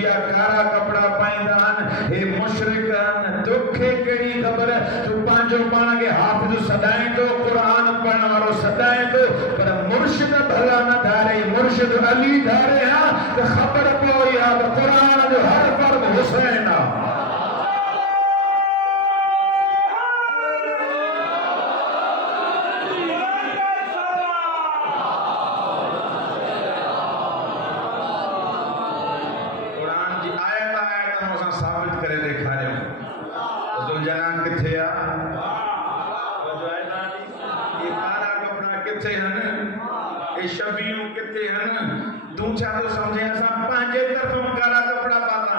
जिया कारा कपड़ा पाइंदान हे मुशरिकन तोखे केड़ी खबर तू पांचो पाण के हाफिज सदाए तो कुरान पढ़ण वालो सदाए तो पर मुर्शिद भला न धारे मुर्शिद अली धारे हां तो खबर पो या कुरान जो हर फर्ज हुसैन आ शबीयों किथे हन दूसरा तो समझे असा पांजे तरफ काला कपड़ा पाता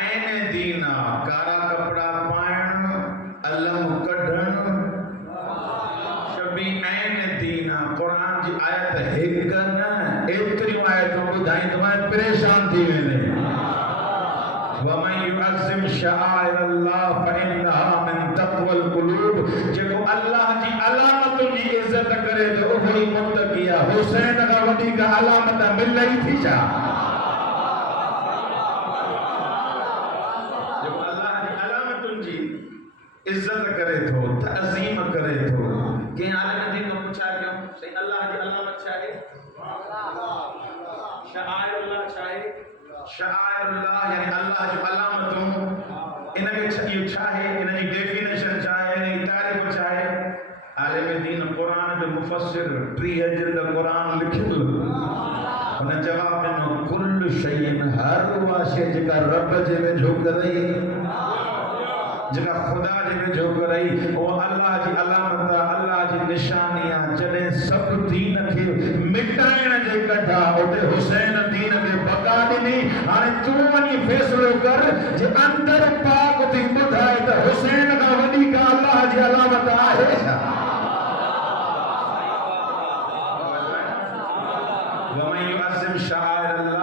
ऐन दीना काला कपड़ा पाण अलम कढण शबी ऐन दीना कुरान जी आयत एक न एतरी आयत बुधाई तमाम परेशान थी वेंदे वमन युअज़्ज़िम शआइर अल्लाह फइन्नहा मिन तक़वल क़ुलूब जेको अल्लाह जी अलामतुन जी इज्जत करे तो वही मुत्तकिया हुसैन का वडी का अलामत मिलई थी छा जेको अल्लाह जी अलामतुन जी इज्जत करे थो तअज़ीम करे थो के आलम जी को पूछा क्यों सही अल्लाह जी अलामत छा है शआइर अल्लाह छा है शआइर अल्लाह यानी अल्लाह जो अलामतों इनके इहो छा है इन जी डेफिनेशन छा है इन जी तारीफ़ छा है आलिम दीन कुरान जो मुफस्सिर 30 जिल्द कुरान लिखियल उन जवाब में कुल शैइन हर वाशे जेका रब जे वेझो करई जेका खुदा जे वेझो करई वो अल्लाह जी अलामत अल्लाह जी निशानी जडे सब दीन के मिटाइण जे कढा ओते हुसैन दीन के बका दी हाने तू वनी फैसलो कर जे अंदर पाक थी बुधाए त हुसैन का वडी का अल्लाह जी अलामत आहे वमन युअज़्ज़िम शआइर